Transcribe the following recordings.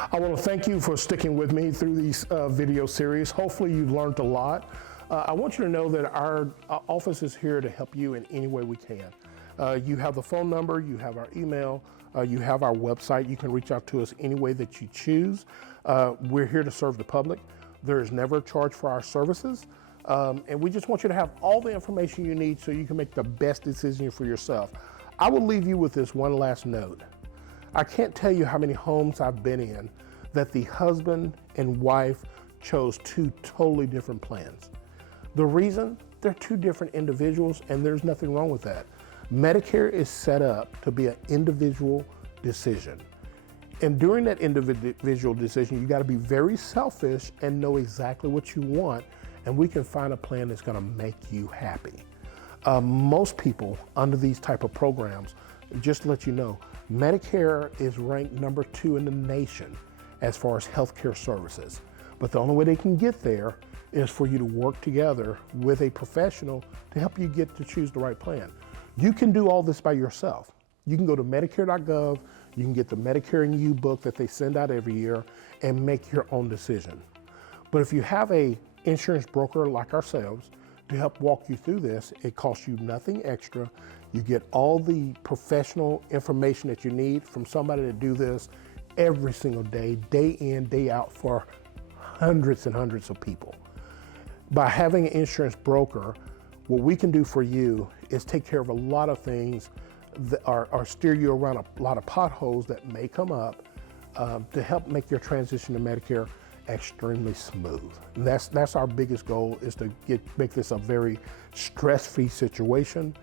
I want to thank you for sticking with me through these video series. Hopefully you've learned a lot. I want you to know that our office is here to help you in any way we can. You have the phone number, you have our email, you have our website. You can reach out to us any way that you choose. We're here to serve the public. There is never a charge for our services. And we just want you to have all the information you need so you can make the best decision for yourself. I will leave you with this one last note. I can't tell you how many homes I've been in that the husband and wife chose two totally different plans. The reason? They're two different individuals, and there's nothing wrong with that. Medicare is set up to be an individual decision. And during that individual decision, you got to be very selfish and know exactly what you want, and we can find a plan that's going to make you happy. Most people under these type of programs, just to let you know, Medicare is ranked number 2 in the nation as far as healthcare services. But the only way they can get there is for you to work together with a professional to help you get to choose the right plan. You can do all this by yourself. You can go to Medicare.gov, you can get the Medicare and You book that they send out every year and make your own decision. But if you have a insurance broker like ourselves to help walk you through this, it costs you nothing extra. You get all the professional information that you need from somebody to do this every single day, day in, day out for hundreds and hundreds of people. By having an insurance broker, what we can do for you is take care of a lot of things that are steer you around a lot of potholes that may come up to help make your transition to Medicare extremely smooth. And that's our biggest goal, is to make this a very stress-free situation,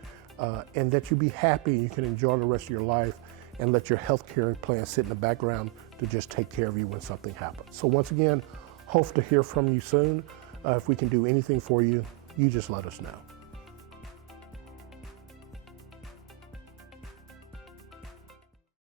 and that you be happy and you can enjoy the rest of your life and let your health care plan sit in the background to just take care of you when something happens. So once again, hope to hear from you soon. If we can do anything for you, you just let us know.